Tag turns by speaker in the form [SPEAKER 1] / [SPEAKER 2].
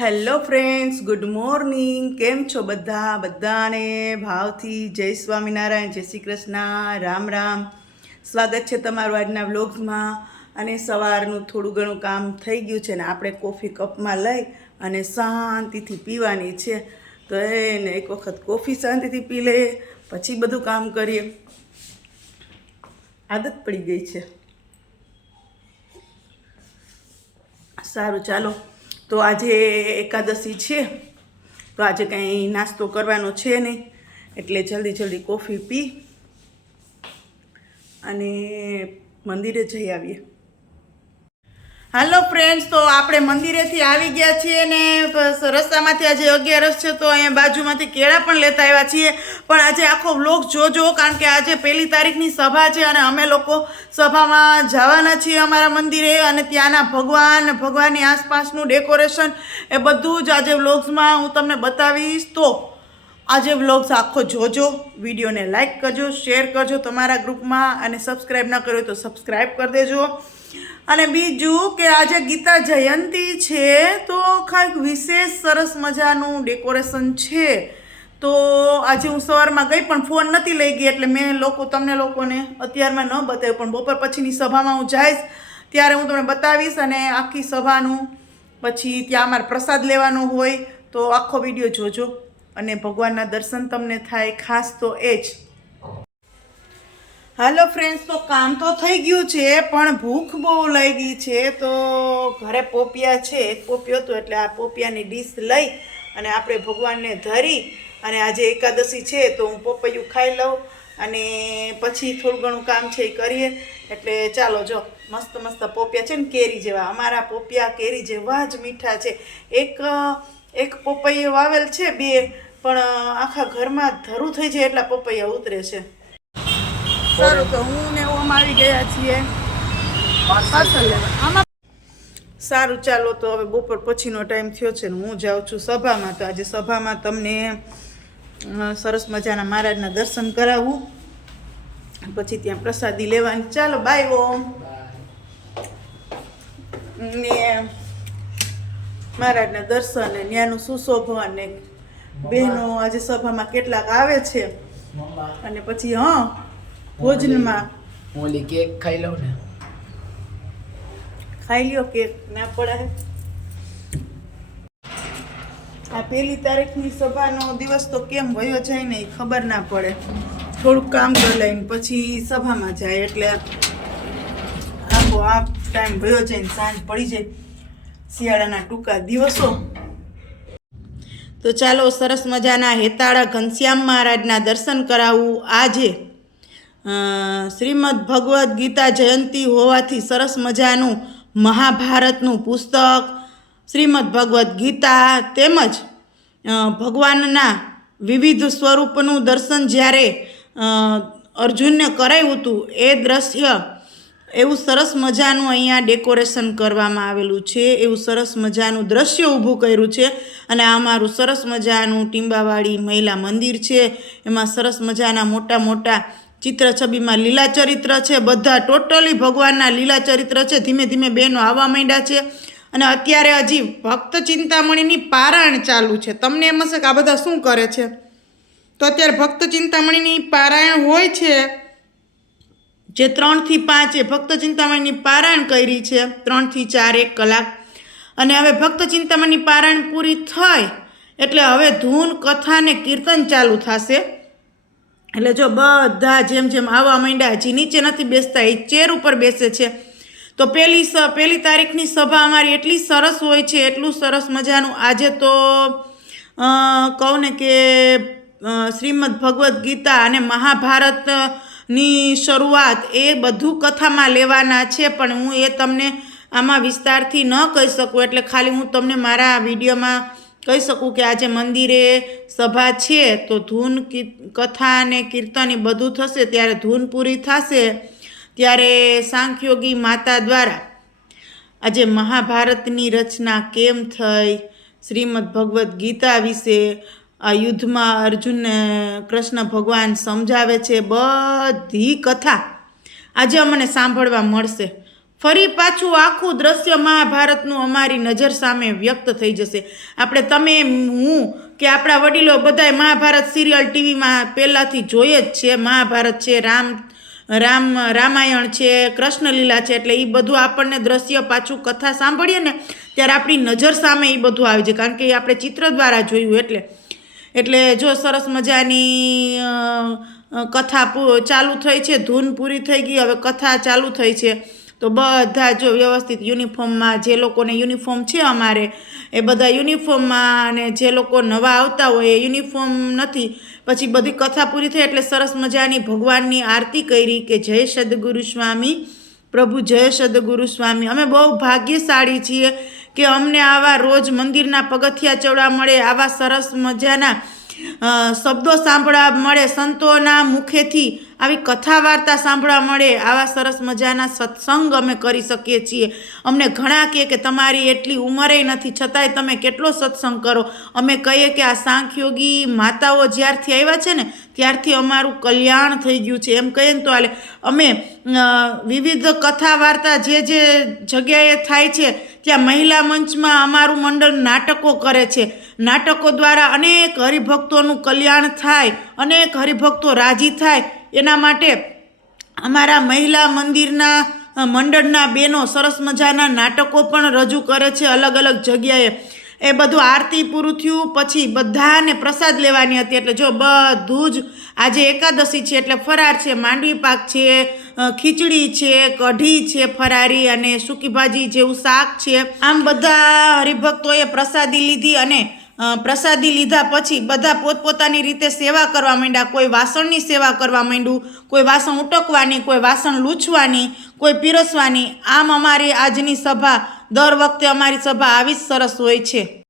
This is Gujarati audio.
[SPEAKER 1] Hello friends, good morning. કેમ છો બધા? બધાને ભાવથી જય સ્વામિનારાયણ, જય શ્રી કૃષ્ણ. રામ રામ. સ્વાગત છે તમારું આજના વ્લોગ્સમાં અને સવારનું થોડું ઘણું કામ થઈ ગયું છે ને આપણે કોફી કપમાં લઈ અને શાંતિથી પીવાની છે. તો એને એક વખત કોફી શાંતિથી પી લઈએ, પછી બધું કામ કરીએ. આદત પડી ગઈ છે. સારું, ચાલો. તો આજે એકાદશી છે. તો આજે કંઈ નાસ્તો કરવાનો છે નહીં. એટલે જલ્દી જલ્દી કોફી પી અને મંદિરે જઈ આવીએ. હાલો ફ્રેન્ડ્સ તો આપણે મંદિરેથી આવી ગયા છીએ ને રસ્તામાંથી આજે અગિયારસ છે, તો અહીંયા બાજુમાંથી કેળા પણ લેતા આવ્યા છીએ. પણ આજે આખો વ્લોગ જોજો, કારણ કે આજે પહેલી તારીખની સભા છે અને અમે લોકો સભામાં જવાના છીએ અમારા મંદિરે અને ત્યાંના ભગવાન, ભગવાનની આસપાસનું ડેકોરેશન એ બધું જ આજે વ્લોગ્સમાં હું તમને બતાવીશ. તો આજે વ્લોગ્સ આખો જોજો, વિડીયોને લાઇક કરજો શેર કરજો તમારા ગ્રુપમાં અને સબસ્ક્રાઈબ ન કર્યો તો સબસ્ક્રાઈબ કરી દેજો. અને બીજું કે આજે ગીતા જયંતી છે, તો કાંઈક વિશેષ સરસ મજાનું ડેકોરેશન છે. તો આજે હું સવારમાં ગઈ પણ ફોન નથી લઈ ગઈ એટલે મેં લોકો, તમને લોકોને અત્યારમાં ન બતાવ્યું, પણ બપોર પછીની સભામાં હું જઈશ, ત્યારે હું તમને બતાવીશ અને આખી સભાનું, પછી ત્યાં અમારે પ્રસાદ લેવાનો હોય, તો આખો વીડિયો જોજો અને ભગવાનના દર્શન તમને થાય, ખાસ તો એ જ. હાલો ફ્રેન્ડ્સ તો કામ તો થઈ ગયું છે, પણ ભૂખ બહુ લાગી છે, તો ઘરે પોપિયા છે. એક પોપિયો હતો એટલે આ પોપિયાની ડીશ લઈ અને આપણે ભગવાનને ધરી અને આજે એકાદશી છે, તો હું પોપૈયું ખાઈ લઉં અને પછી થોડું ઘણું કામ છે એ કરીએ. એટલે ચાલો જો, મસ્ત મસ્ત પોપિયા છે ને, કેરી જેવા. અમારા પોપિયા કેરી જેવા જ મીઠા છે. એક એક પોપૈયો વાવેલ છે બે, પણ આખા ઘરમાં ધરું થઈ જાય એટલા પોપૈયા ઉતરે છે. સારું, તો હું ને ઓમ આવી ગયા છીએ. પાર્સલ લેવા. સારું, ચાલો તો હવે બપોર પછીનો ટાઈમ થયો છે ને હું જાઉં છું સભામાં. તો આજે સભામાં તમને સરસ મજાના મહારાજના દર્શન કરાવું. પછી ત્યાં પ્રસાદી લેવાની. ચાલો બાય ઓમ. ને મહારાજના દર્શન ને ત્યાંનું સુશોભન ને બહેનો આજે સભામાં કેટલાક આવે છે. અને પછી, હા ભોજનમાં
[SPEAKER 2] હું ઓલી કેક ખાઈ લઉં ને.
[SPEAKER 1] ખાઈ લ્યો કેક ના પડાય. આ પહેલી તારીખની સભાનો દિવસ તો કેમ વયો જાય ને એ ખબર ના પડે. થોડુંક કામ કરી લઈને પછી સભામાં જાય એટલે આખો આ ટાઈમ વયો જાય ને સાંજ પડી જાય. શિયાળાના ટૂંકા દિવસો. તો ચાલો સરસ મજાના હેતાળા ઘનશ્યામ મહારાજના દર્શન કરાવવું આજે. શ્રીમદ ભગવદ્ ગીતા જયંતી હોવાથી સરસ મજાનું મહાભારતનું પુસ્તક, શ્રીમદ ભગવદ્ ગીતા તેમજ ભગવાનના વિવિધ સ્વરૂપનું દર્શન જ્યારે અર્જુનને કરાયું હતું, એ દ્રશ્ય એવું સરસ મજાનું અહીંયા ડેકોરેશન કરવામાં આવેલું છે, એવું સરસ મજાનું દ્રશ્ય ઊભું કર્યું છે અને આ અમારું સરસ મજાનું ટીંબાવાળી મહિલા મંદિર છે, એમાં સરસ મજાના મોટા મોટા ચિત્ર છબીમાં લીલા ચરિત્ર છે. બધા ટોટલી ભગવાનના લીલા ચરિત્ર છે. ધીમે ધીમે બહેનો આવવા માંડ્યા છે. અને અત્યારે હજી ભક્ત ચિંતામણીની પારાયણ ચાલુ છે. તમને એમ હશે કે આ બધા શું કરે છે? તો અત્યારે ભક્ત ચિંતામણીની પારાયણ હોય છે. જે ત્રણથી પાંચ ભક્ત ચિંતામણીની પારાયણ કરી છે. ત્રણથી ચાર એક કલાક. અને હવે ભક્ત ચિંતામણીની પારાયણ પૂરી થાય એટલે હવે ધૂન, કથા ને કીર્તન ચાલુ થશે. એટલે જો બધા જેમ જેમ આવવા માંડ્યા હજી નીચે નથી બેસતા, એ ચેર ઉપર બેસે છે. તો પહેલી પહેલી તારીખની સભા અમારી એટલી સરસ હોય છે, એટલું સરસ મજાનું. આજે તો કહું ને કે શ્રીમદ ભગવદ્ ગીતા અને મહાભારતની શરૂઆત એ બધું કથામાં લેવાના છે, પણ હું એ તમને આમાં વિસ્તારથી ન કહી શકું. એટલે ખાલી હું તમને મારા વિડીયોમાં કહી શકું કે આજે મંદિરે સભા છે, તો ધૂન કથા અને કીર્તન એ બધું થશે. ત્યારે ધૂન પૂરી થશે. ત્યારે સાંખ્યોગી માતા દ્વારા આજે મહાભારતની રચના કેમ થઈ? શ્રીમદ ભગવદ્ ગીતા વિશે આ યુદ્ધમાં અર્જુનને કૃષ્ણ ભગવાન સમજાવે છે. બધી કથા આજે અમને સાંભળવા મળશે. ફરી પાછું આખું દ્રશ્ય મહાભારતનું અમારી નજર સામે વ્યક્ત થઈ જશે. આપણે તમે, હું કે આપણા વડીલો બધાય મહાભારત સિરિયલ ટીવીમાં પહેલાંથી જોઈએ જ છે. મહાભારત છે, રામ રામ, રામાયણ છે, કૃષ્ણલીલા છે, એટલે એ બધું આપણને દ્રશ્ય પાછું કથા સાંભળીએ ને ત્યારે આપણી નજર સામે એ બધું આવી જાય કારણ કે એ આપણે ચિત્ર દ્વારા જોયું એટલે એટલે જો સરસ મજાની કથા ચાલુ થઈ છે, ધૂન પૂરી થઈ ગઈ, હવે કથા ચાલુ થઈ છે. તો બધા જો વ્યવસ્થિત યુનિફોર્મમાં જે લોકોને યુનિફોર્મ છે અમારે, એ બધા યુનિફોર્મમાં અને જે લોકો નવા આવતા હોય એ યુનિફોર્મ નથી. પછી બધી કથા પૂરી થઈ એટલે સરસ મજાની ભગવાનની આરતી કરી કે જય સદગુરુ સ્વામી, પ્રભુ જય સદગુરુ સ્વામી. અમે બહુ ભાગ્યશાળી છીએ કે અમને આવા રોજ મંદિરના પગથિયા ચડવા મળે, આવા સરસ મજાના શબ્દો સાંભળવા મળે, સંતોના મુખેથી આવી કથા વાર્તા સાંભળવા મળે, આવા સરસ મજાના સત્સંગ અમે કરી શકીએ છીએ. અમને ઘણા કહે કે તમારી એટલી ઉંમરે નથી, છતાંય તમે કેટલો સત્સંગ કરો. અમે કહીએ કે આ સાંખયોગી માતાઓ જ્યારથી આવ્યા છે ને, ત્યારથી અમારું કલ્યાણ થઈ ગયું છે. એમ કહીએ ને તો આલે અમે વિવિધ કથા વાર્તા જે જે જગ્યાએ થાય છે, ત્યાં મહિલા મંચમાં અમારું મંડળ નાટકો કરે છે. નાટકો દ્વારા અનેક હરિભક્તોનું કલ્યાણ થાય, અનેક હરિભક્તો રાજી થાય એના માટે અમારા મહિલા મંદિરના મંડળના બહેનો સરસ મજાના નાટકો પણ રજૂ કરે છે અલગ અલગ જગ્યાએ. એ બધું આરતી પૂરું થયું, પછી બધાને પ્રસાદ લેવાની હતી. એટલે જો બધું જ આજે એકાદશી છે, એટલે ફરાર છે, માંડવી પાક છે ખીચડી છે, કઢી છે, ફરારી અને સૂકી ભાજી જેવું શાક છે. આમ બધા હરિભક્તોએ પ્રસાદી લીધી અને પ્રસાદી લીધા પછી બધા પોતપોતાની રીતે સેવા કરવા માંડ્યા. કોઈ વાસણની સેવા કરવા માંડ્યું, કોઈ વાસણ ઉટકવાની, કોઈ વાસણ લૂછવાની, કોઈ પીરસવાની. આમ અમારી આજની સભા દર વખતે અમારી સભા આવી જ સરસ હોય છે.